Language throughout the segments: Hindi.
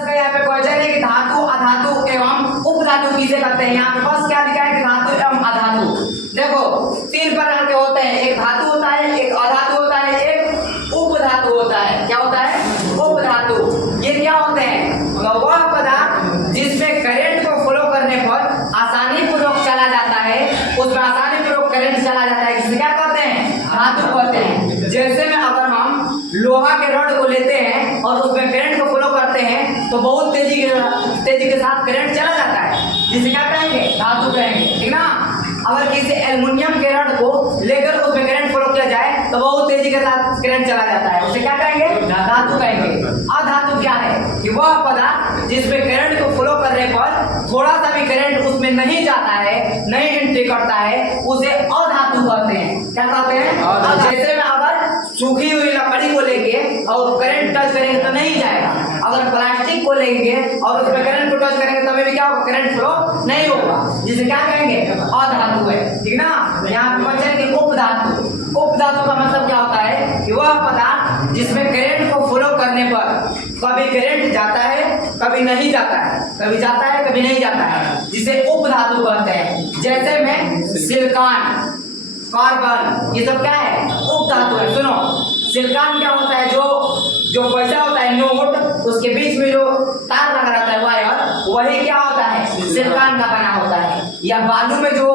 यहाँ पे क्वेश्चन है कि धातु, अधातु एवं उपधातु किसे कहते हैं। यहाँ पे बस क्या लिखा है कि धातु एवं अधातु। देखो तीन प्रकार के होते हैं, एक धातु होता है, एक अधातु होता है, एक उपधातु होता है। क्या होता है? उपधातु। ये क्या होते हैं? तो वह पदार्थ जिसमें करंट को फ्लो करने पर आसानी पूर्वक चला जाता है, उसमें आसानी पूर्वक करंट चला जाता है, जिसे क्या कहते हैं? धातु कहते हैं। जैसे में अगर हम लोहा के रॉड को लेते हैं और उसमें करंट को फ्लो करते हैं तो बहुत तेजी के साथ करंट चला जाता है, जिसे क्या कहेंगे? धातु कहेंगे, ठीक ना। अगर किसी एल्युमिनियम के रॉड को लेकर उसमें करंट फ्लो किया जाए तो बहुत तेजी के साथ करंट चला जाता है, उसे क्या कहेंगे? धातु कहेंगे। अधातु क्या है? कि वह पदार्थ जिसमें करंट को फ्लो करने पर थोड़ा सा भी करंट उसमें नहीं जाता है, नहीं एंट्री करता है, उसे अधातु कहते हैं। क्या कहते हैं? जैसे में अगर सूखी हुई लकड़ी को लेके और करंट टच करेंगे तो नहीं जाएगा, अगर प्लास्टिक को लेंगे और उसमें करंट को टच करेंगे तब भी क्या होगा? करंट फ्लो नहीं होगा, जिसे क्या कहेंगे? अधातु है, ठीक ना। यहाँ पे बच्चे कि उपधातु। उपधातु का मतलब क्या होता है? कि वह पदार्थ जिसमें करंट को फ्लो करने पर कभी करंट जाता है, कभी नहीं जाता है, कभी जाता है, कभी नहीं जाता है, जिसे उपधातु कहते हैं। जैसे में सिलिकॉन, कार्बन, ये सब क्या है? उपधातु है। सुनो, सिलिकॉन क्या होता है? जो पैसा होता है नोट, उसके बीच में जो तार लगा रहता है वायर, वही क्या होता है? सिलिकॉन का बना होता है। या बालू में जो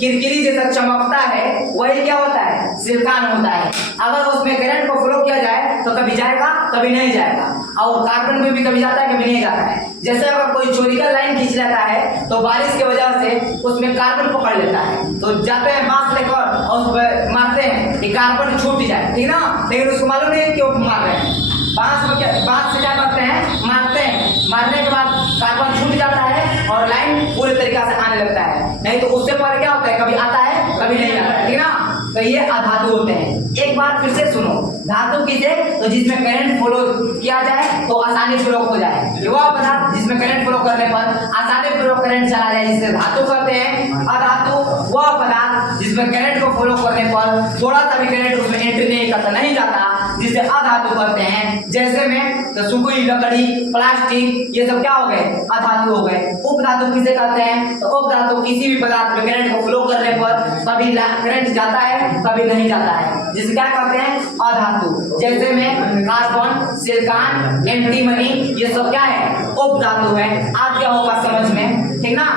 किरकिरी जैसा चमकता है वही क्या होता है? सिलिकॉन होता है। अगर उसमें करंट को फ्लो किया जाए तो कभी जाएगा, कभी नहीं जाएगा, और कार्बन में भी कभी जाता है, कभी नहीं जाता है। जैसे अगर कोई चोरी का लाइन खींच लेता है तो बारिश की वजह से उसमें कार्बन पकड़ लेता है, तो जाते हैं बांस लेकर और उस पर मारते हैं कि कार्बन छूट जाए, ठीक ना। लेकिन उसको मालूम नहीं क्यों मार रहे हैं। बांस से क्या करते हैं? मारते हैं, मारने के बाद कार्बन छूट जाता है और लाइन पूरे तरीके से आने लगता है। नहीं तो उससे पहले क्या होता है? कभी आता है, कभी नहीं आता है, ठीक ना। तो ये अधातु होते हैं। एक बार फिर से सुनो, धातु किसे? तो जिसमें करंट फ्लो किया जाए तो आसानी पूर्वक हो जाए। वह पदार्थ जिसमें करंट फ्लो करने पर आसानी पूर्वक करंट चला जाए, जिसे धातु कहते हैं। अधातु वह पदार्थ जिसमें करंट को फ्लो करने पर थोड़ा सा भी करंट उसमें एंट्री नहीं करता, नहीं जाता, जिसे अधातु कहते हैं। जैसे में तो सूखी लकड़ी, प्लास्टिक, ये सब क्या हो गए? अधातु हो गए। उपधातु किसे कहते हैं? तो उपधातु किसी भी पदार्थ में करंट को फ्लो करने पर कभी करंट जाता है, कभी नहीं जाता है, जिसे क्या कहते हैं? अधातु। जैसे में कार्बन, सिलिकॉन, एंटीमनी, ये सब क्या है? उपधातु है। आज क्या होगा समझ में, ठीक ना।